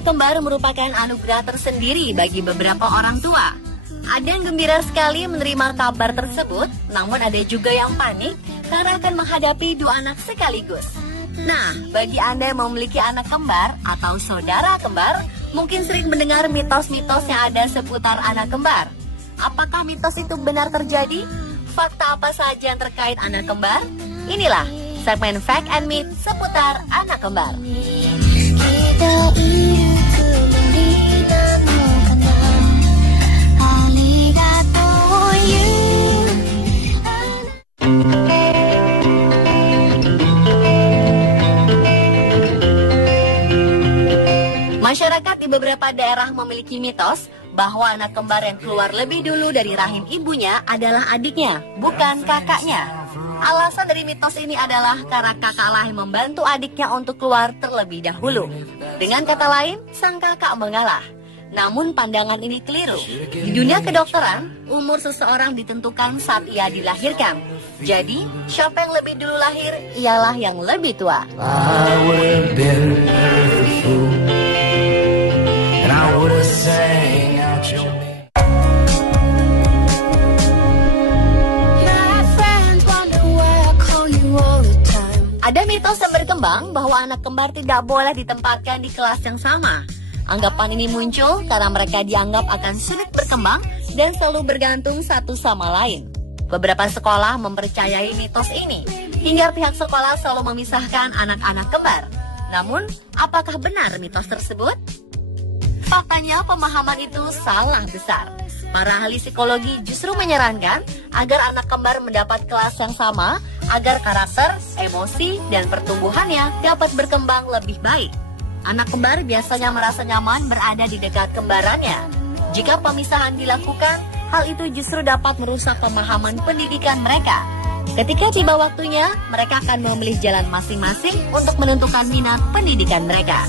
Anak kembar merupakan anugerah tersendiri bagi beberapa orang tua. Ada yang gembira sekali menerima kabar tersebut, namun ada juga yang panik karena akan menghadapi dua anak sekaligus. Nah, bagi Anda yang memiliki anak kembar atau saudara kembar, mungkin sering mendengar mitos-mitos yang ada seputar anak kembar. Apakah mitos itu benar terjadi? Fakta apa saja yang terkait anak kembar? Inilah segmen Fact and Myth seputar anak kembar. Masyarakat di beberapa daerah memiliki mitos bahwa anak kembar yang keluar lebih dulu dari rahim ibunya adalah adiknya, bukan kakaknya. Alasan dari mitos ini adalah karena kakaklah yang membantu adiknya untuk keluar terlebih dahulu. Dengan kata lain, sang kakak mengalah. Namun pandangan ini keliru. Di dunia kedokteran, umur seseorang ditentukan saat ia dilahirkan. Jadi, siapa yang lebih dulu lahir, ialah yang lebih tua. Ada mitos yang berkembang bahwa anak kembar tidak boleh ditempatkan di kelas yang sama. Anggapan ini muncul karena mereka dianggap akan sulit berkembang dan selalu bergantung satu sama lain. Beberapa sekolah mempercayai mitos ini, hingga pihak sekolah selalu memisahkan anak-anak kembar. Namun, apakah benar mitos tersebut? Faktanya, pemahaman itu salah besar. Para ahli psikologi justru menyarankan agar anak kembar mendapat kelas yang sama agar karakter, emosi, dan pertumbuhannya dapat berkembang lebih baik. Anak kembar biasanya merasa nyaman berada di dekat kembarannya. Jika pemisahan dilakukan, hal itu justru dapat merusak pemahaman pendidikan mereka. Ketika tiba waktunya, mereka akan memilih jalan masing-masing untuk menentukan minat pendidikan mereka.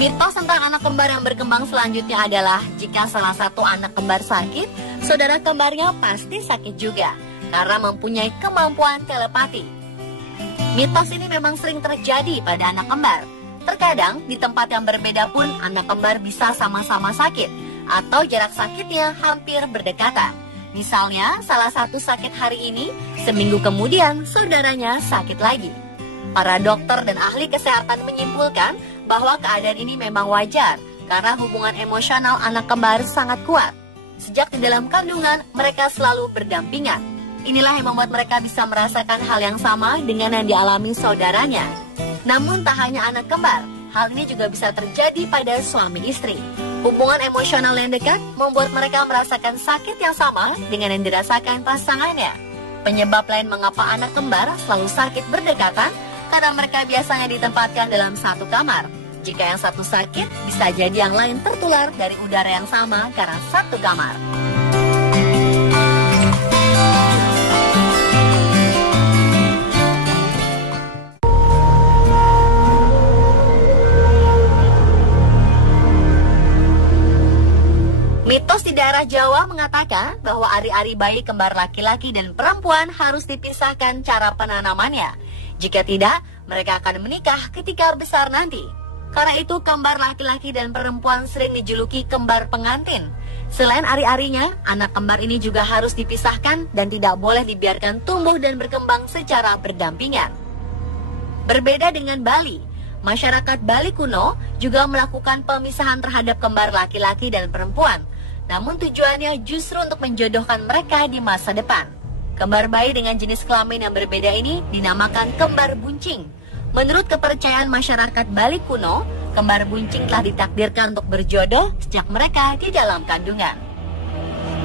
Mitos tentang anak kembar yang berkembang selanjutnya adalah jika salah satu anak kembar sakit, saudara kembarnya pasti sakit juga karena mempunyai kemampuan telepati. Mitos ini memang sering terjadi pada anak kembar. Terkadang di tempat yang berbeda pun anak kembar bisa sama-sama sakit atau jarak sakitnya hampir berdekatan. Misalnya salah satu sakit hari ini, seminggu kemudian saudaranya sakit lagi. Para dokter dan ahli kesehatan menyimpulkan bahwa keadaan ini memang wajar karena hubungan emosional anak kembar sangat kuat. Sejak di dalam kandungan, mereka selalu berdampingan. Inilah yang membuat mereka bisa merasakan hal yang sama dengan yang dialami saudaranya. Namun tak hanya anak kembar, hal ini juga bisa terjadi pada suami istri. Hubungan emosional yang dekat membuat mereka merasakan sakit yang sama dengan yang dirasakan pasangannya. Penyebab lain mengapa anak kembar selalu sakit berdekatan karena mereka biasanya ditempatkan dalam satu kamar. Jika yang satu sakit, bisa jadi yang lain tertular dari udara yang sama karena satu kamar. Mitos di daerah Jawa mengatakan bahwa ari-ari bayi kembar laki-laki dan perempuan harus dipisahkan cara penanamannya. Jika tidak, mereka akan menikah ketika besar nanti. Karena itu kembar laki-laki dan perempuan sering dijuluki kembar pengantin. Selain ari-arinya, anak kembar ini juga harus dipisahkan dan tidak boleh dibiarkan tumbuh dan berkembang secara berdampingan. Berbeda dengan Bali, masyarakat Bali kuno juga melakukan pemisahan terhadap kembar laki-laki dan perempuan. Namun tujuannya justru untuk menjodohkan mereka di masa depan. Kembar bayi dengan jenis kelamin yang berbeda ini dinamakan kembar buncing. Menurut kepercayaan masyarakat Bali kuno, kembar buncing telah ditakdirkan untuk berjodoh sejak mereka di dalam kandungan.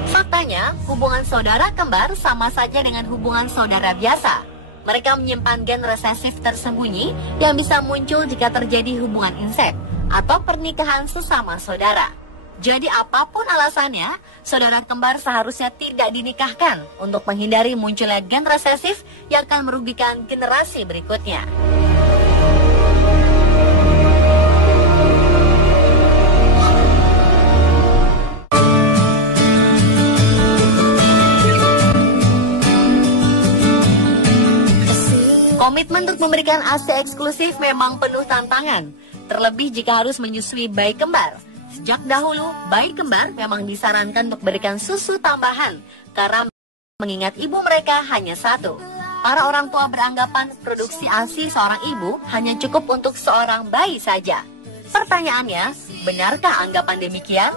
Faktanya, hubungan saudara kembar sama saja dengan hubungan saudara biasa. Mereka menyimpan gen resesif tersembunyi yang bisa muncul jika terjadi hubungan insek atau pernikahan sesama saudara. Jadi apapun alasannya, saudara kembar seharusnya tidak dinikahkan untuk menghindari munculnya gen resesif yang akan merugikan generasi berikutnya. Komitmen untuk memberikan ASI eksklusif memang penuh tantangan, terlebih jika harus menyusui bayi kembar. Sejak dahulu, bayi kembar memang disarankan untuk berikan susu tambahan karena mengingat ibu mereka hanya satu. Para orang tua beranggapan produksi ASI seorang ibu hanya cukup untuk seorang bayi saja. Pertanyaannya, benarkah anggapan demikian?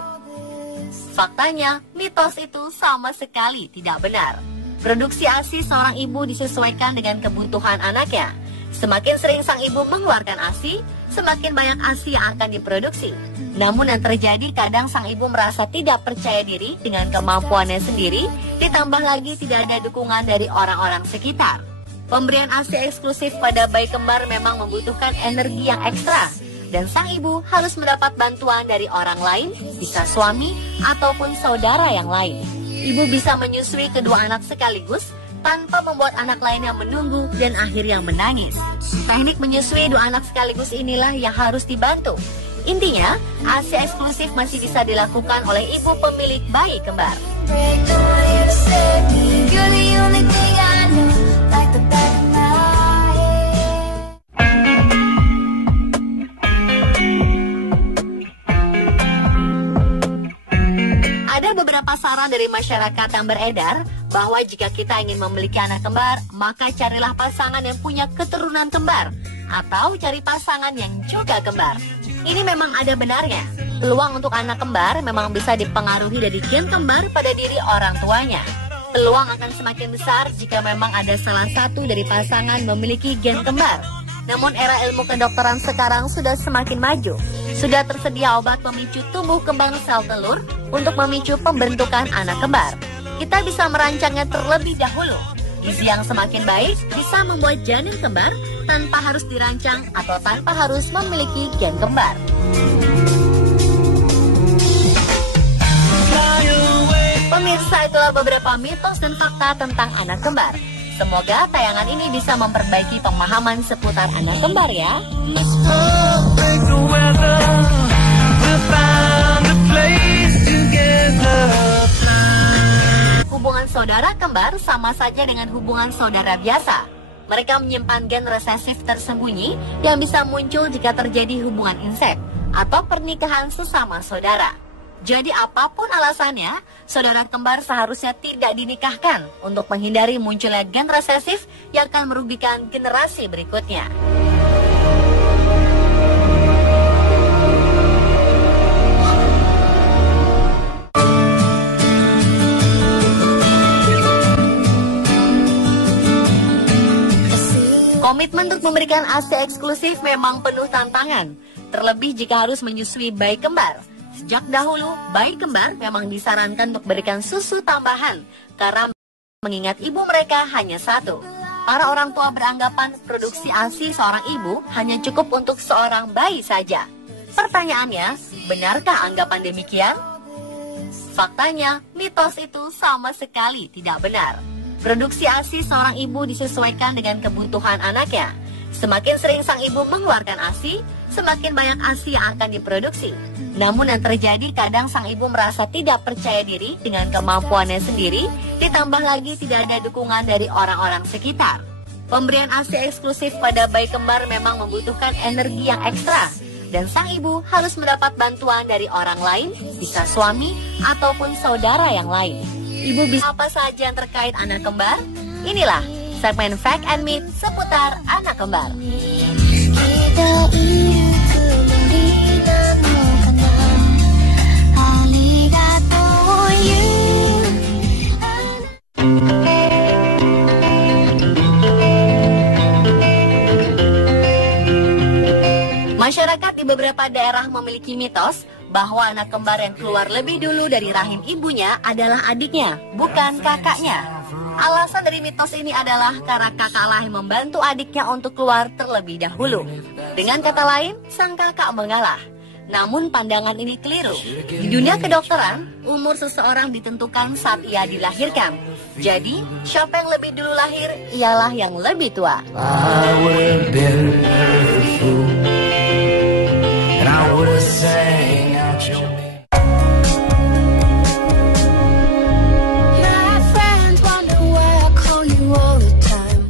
Faktanya, mitos itu sama sekali tidak benar. Produksi ASI seorang ibu disesuaikan dengan kebutuhan anaknya. Semakin sering sang ibu mengeluarkan ASI, semakin banyak ASI yang akan diproduksi. Namun yang terjadi kadang sang ibu merasa tidak percaya diri dengan kemampuannya sendiri, ditambah lagi tidak ada dukungan dari orang-orang sekitar. Pemberian ASI eksklusif pada bayi kembar memang membutuhkan energi yang ekstra, dan sang ibu harus mendapat bantuan dari orang lain, bisa suami ataupun saudara yang lain. Ibu bisa menyusui kedua anak sekaligus tanpa membuat anak lain yang menunggu dan akhirnya menangis. Teknik menyusui dua anak sekaligus inilah yang harus dibantu. Intinya, ASI eksklusif masih bisa dilakukan oleh ibu pemilik bayi kembar. Ada beberapa saran dari masyarakat yang beredar bahwa jika kita ingin memiliki anak kembar, maka carilah pasangan yang punya keturunan kembar atau cari pasangan yang juga kembar. Ini memang ada benarnya. Peluang untuk anak kembar memang bisa dipengaruhi dari gen kembar pada diri orang tuanya. Peluang akan semakin besar jika memang ada salah satu dari pasangan memiliki gen kembar. Namun era ilmu kedokteran sekarang sudah semakin maju. Sudah tersedia obat pemicu tumbuh kembang sel telur untuk memicu pembentukan anak kembar. Kita bisa merancangnya terlebih dahulu. Gizi yang semakin baik bisa membuat janin kembar tanpa harus dirancang atau tanpa harus memiliki gen kembar. Pemirsa, itulah beberapa mitos dan fakta tentang anak kembar. Semoga tayangan ini bisa memperbaiki pemahaman seputar anak kembar ya. Hubungan saudara kembar sama saja dengan hubungan saudara biasa. Mereka menyimpan gen resesif tersembunyi yang bisa muncul jika terjadi hubungan insest atau pernikahan sesama saudara. Jadi apapun alasannya, saudara kembar seharusnya tidak dinikahkan untuk menghindari munculnya gen resesif yang akan merugikan generasi berikutnya. Komitmen untuk memberikan ASI eksklusif memang penuh tantangan, terlebih jika harus menyusui bayi kembar. Sejak dahulu, bayi kembar memang disarankan untuk berikan susu tambahan karena mengingat ibu mereka hanya satu. Para orang tua beranggapan produksi ASI seorang ibu hanya cukup untuk seorang bayi saja. Pertanyaannya, benarkah anggapan demikian? Faktanya, mitos itu sama sekali tidak benar. Produksi ASI seorang ibu disesuaikan dengan kebutuhan anaknya. Semakin sering sang ibu mengeluarkan ASI, semakin banyak ASI yang akan diproduksi. Namun yang terjadi kadang sang ibu merasa tidak percaya diri dengan kemampuannya sendiri, ditambah lagi tidak ada dukungan dari orang-orang sekitar. Pemberian ASI eksklusif pada bayi kembar memang membutuhkan energi yang ekstra, dan sang ibu harus mendapat bantuan dari orang lain, bisa suami ataupun saudara yang lain. Ibu bisa apa saja yang terkait anak kembar? Inilah segmen Fact and Myth seputar anak kembar. Masyarakat di beberapa daerah memiliki mitos bahwa anak kembar yang keluar lebih dulu dari rahim ibunya adalah adiknya, bukan kakaknya. Alasan dari mitos ini adalah karena kakaklah yang membantu adiknya untuk keluar terlebih dahulu. Dengan kata lain, sang kakak mengalah. Namun pandangan ini keliru. Di dunia kedokteran, umur seseorang ditentukan saat ia dilahirkan. Jadi, siapa yang lebih dulu lahir, ialah yang lebih tua.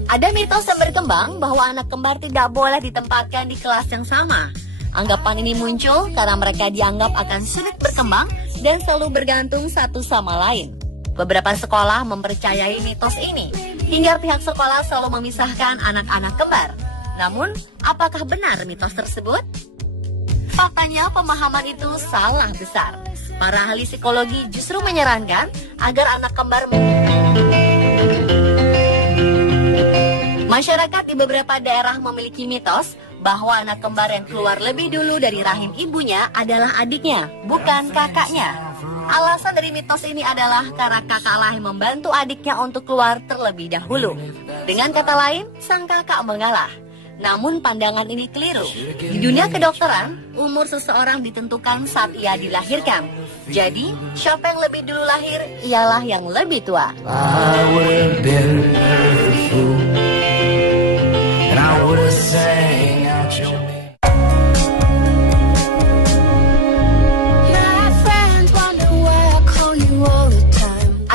Ada mitos yang berkembang berkembang bahwa anak kembar tidak boleh ditempatkan di kelas yang sama. Anggapan ini muncul karena mereka dianggap akan sulit berkembang dan selalu bergantung satu sama lain. Beberapa sekolah mempercayai mitos ini, hingga pihak sekolah selalu memisahkan anak-anak kembar. Namun, apakah benar mitos tersebut? Faktanya, pemahaman itu salah besar. Para ahli psikologi justru menyarankan agar anak kembar masyarakat di beberapa daerah memiliki mitos bahwa anak kembar yang keluar lebih dulu dari rahim ibunya adalah adiknya, bukan kakaknya. Alasan dari mitos ini adalah karena kakaklah yang membantu adiknya untuk keluar terlebih dahulu. Dengan kata lain, sang kakak mengalah. Namun pandangan ini keliru. Di dunia kedokteran, umur seseorang ditentukan saat ia dilahirkan. Jadi, siapa yang lebih dulu lahir, ialah yang lebih tua.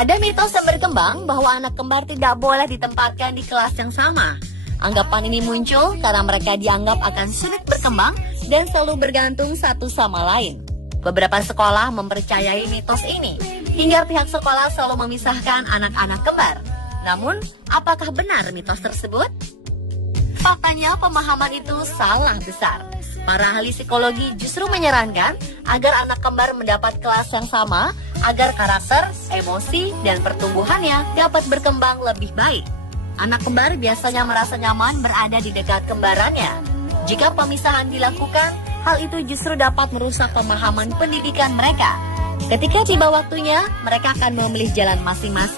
Ada mitos yang berkembang bahwa anak kembar tidak boleh ditempatkan di kelas yang sama. Anggapan ini muncul karena mereka dianggap akan sulit berkembang dan selalu bergantung satu sama lain. Beberapa sekolah mempercayai mitos ini, hingga pihak sekolah selalu memisahkan anak-anak kembar. Namun, apakah benar mitos tersebut? Faktanya, pemahaman itu salah besar. Para ahli psikologi justru menyarankan agar anak kembar mendapat kelas yang sama agar karakter, emosi, dan pertumbuhannya dapat berkembang lebih baik. Anak kembar biasanya merasa nyaman berada di dekat kembarannya. Jika pemisahan dilakukan, hal itu justru dapat merusak pemahaman pendidikan mereka. Ketika tiba waktunya, mereka akan memilih jalan masing-masing.